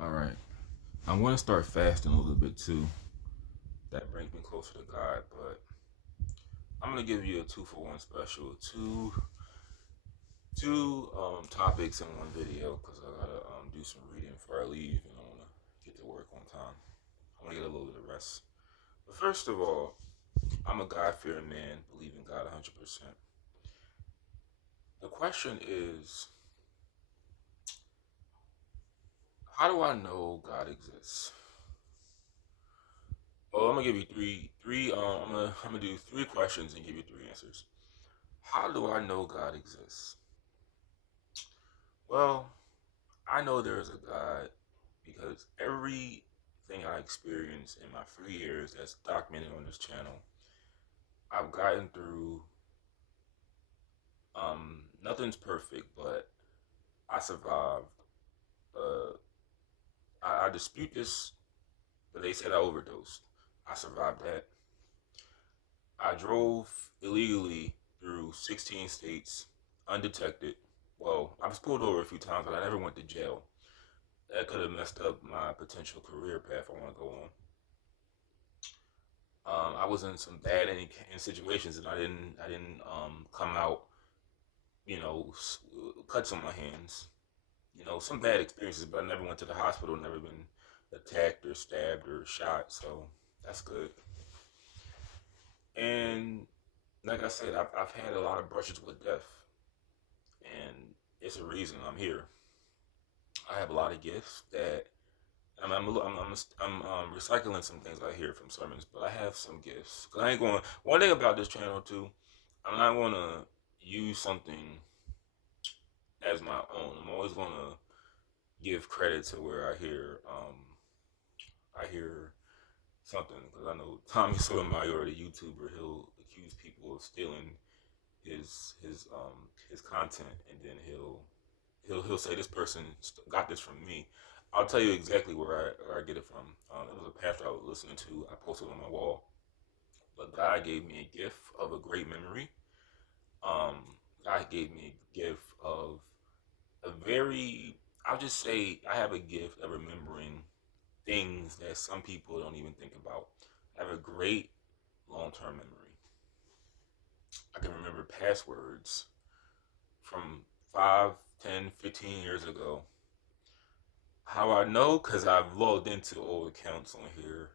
All right. I'm going to start fasting a little bit too. That brings me closer to God, but I'm going to give you a two for one special. Two topics in one video because I got to do some reading before I leave and I want to get to work on time. I want to get a little bit of rest. But first of all, I'm a God fearing man, believe in God 100%. The question is, how do I know God exists? Well, I'm gonna give you three. I'm gonna do three questions and give you three answers. How do I know God exists? Well, I know there is a God because everything I experienced in my 3 years that's documented on this channel, I've gotten through. Nothing's perfect, but I survived. Uh, I dispute this, but they said I overdosed. I survived that. I drove illegally through 16 states undetected. Well, I was pulled over a few times, but I never went to jail. That could have messed up my potential career path I want to go on. I was in some bad in situations, and I didn't come out, you know, cuts on my hands. Some bad experiences, but I never went to the hospital, never been attacked or stabbed or shot, so that's good. And like I said, I've had a lot of brushes with death, and it's a reason I'm here. I have a lot of gifts that I'm recycling some things I hear from sermons, but I have some gifts. Cause I ain't going. One thing about this channel too, I'm not going to use something as my own. I'm always going to give credit to where I hear something. Because I know Tommy Sotomayor, the YouTuber, he'll accuse people of stealing his content, and then he'll say this person got this from me. I'll tell you exactly where I get it from. It was a pastor I was listening to. I posted on my wall. But God gave me a gift of a great memory. Um, God gave me a gift of a very. I'll just say I have a gift of remembering things that some people don't even think about. I have a great long-term memory. I can remember passwords from 5, 10, 15 years ago. How I know? Because I've logged into old accounts on here.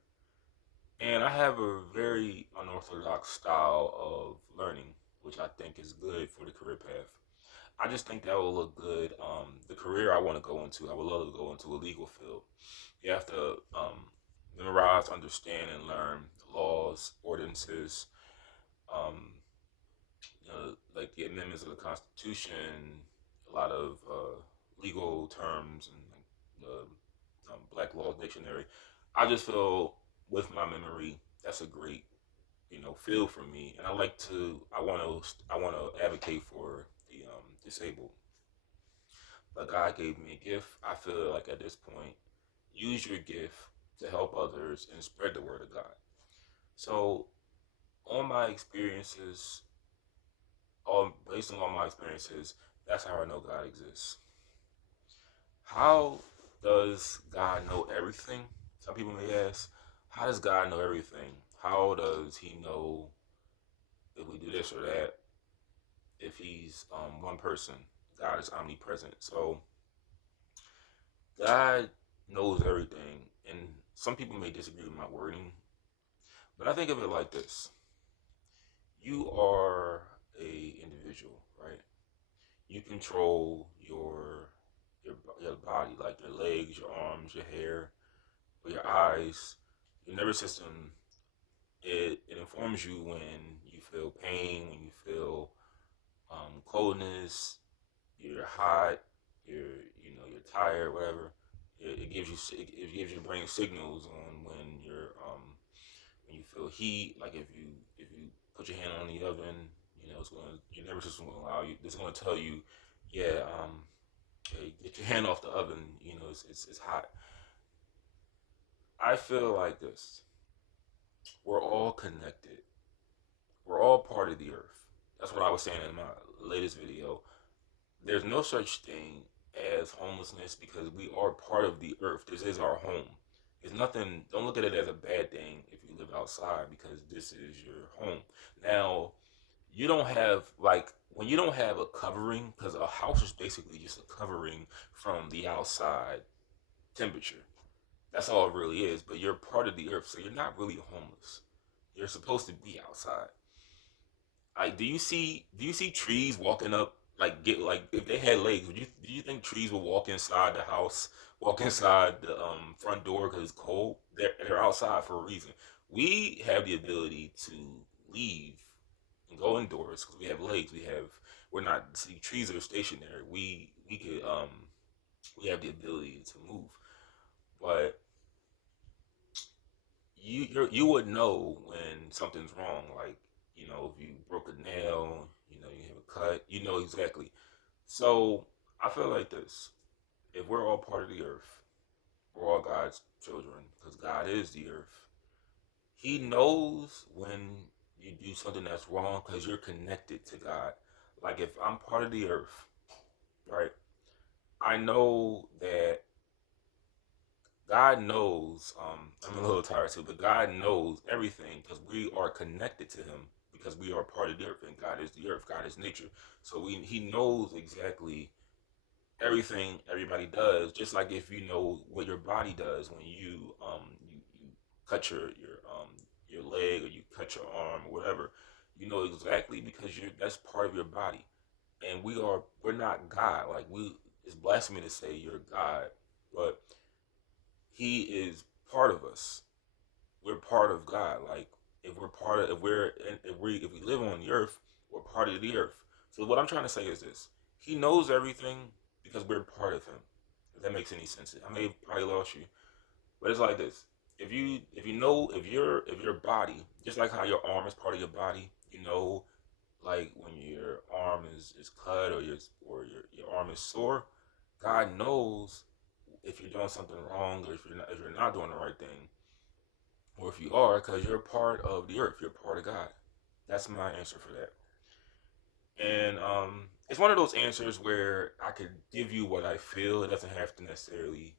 And I have a very unorthodox style of learning, which I think is good for the career path. I just think that will look good. The career I want to go into, I would love to go into a legal field. You have to memorize, understand, and learn the laws, ordinances, um, like the amendments of the Constitution, a lot of legal terms, and like the Black Law Dictionary. I just feel with my memory, that's a great field for me, and I want to advocate for the disabled. But God gave me a gift. I feel like at this point, use your gift to help others and spread the word of God. So, on my experiences, based on all my experiences, that's how I know God exists. How does God know everything? Some people may ask, how does God know everything? How does He know if we do this or that? If He's one person, God is omnipresent. So God knows everything, and some people may disagree with my wording, but I think of it like this: you are a individual, right? You control your body, like your legs, your arms, your hair, or your eyes, your nervous system. It informs you when you feel pain, when you feel coldness, you're hot, you're tired, whatever. It gives your brain signals on when you feel heat. Like if you put your hand on the oven, your nervous system will allow you. It's gonna tell you, yeah, hey, get your hand off the oven. It's hot. I feel like this. We're all connected. We're all part of the earth. That's what I was saying in my latest video. There's no such thing as homelessness because we are part of the earth. earth. This is our home. It's nothing. Don't look at it as a bad thing if you live outside, because this is your home. Now, you don't have, like, when you don't have a covering, because a house is basically just a covering from the outside temperature. That's all it really is. But you're part of the earth, so you're not really homeless. You're supposed to be outside. Like, do you see trees walking up, like, get, like, if they had legs, do you think trees would walk inside the house, walk inside the front door because it's cold? They're outside for a reason. We have the ability to leave and go indoors because we have legs. We're not, see, trees are stationary. We have the ability to move, but you would know when something's wrong. Like, if you broke a nail, you have a cut, exactly. So I feel like this: if we're all part of the earth, we're all God's children because God is the earth. He knows when you do something that's wrong because you're connected to God. Like, if I'm part of the earth, right? I know that God knows. I'm a little tired too, but God knows everything because we are connected to Him because we are part of the earth, and God is the earth. God is nature. So He knows exactly everything everybody does. Just like if you know what your body does when you cut your leg, or you cut your arm or whatever, you know exactly because that's part of your body. And we're not God. Like, it's blasphemy to say you're God, but He is part of us. We're part of God. Like, if we live on the earth, we're part of the earth. So what I'm trying to say is this: He knows everything because we're part of Him. If that makes any sense, I may have probably lost you, but it's like this: if your body, just like how your arm is part of your body, like when your arm is cut, or your arm is sore, God knows if you're doing something wrong, or if you're not doing the right thing, or if you are, because you're part of the earth, you're part of God. That's my answer for that. And it's one of those answers where I could give you what I feel. It doesn't have to necessarily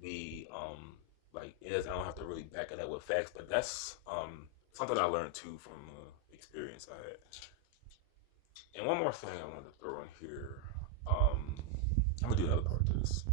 be like it is. I don't have to really back it up with facts, but that's something I learned too from experience I had. And one more thing I wanted to throw in here. I'm gonna do another part of this.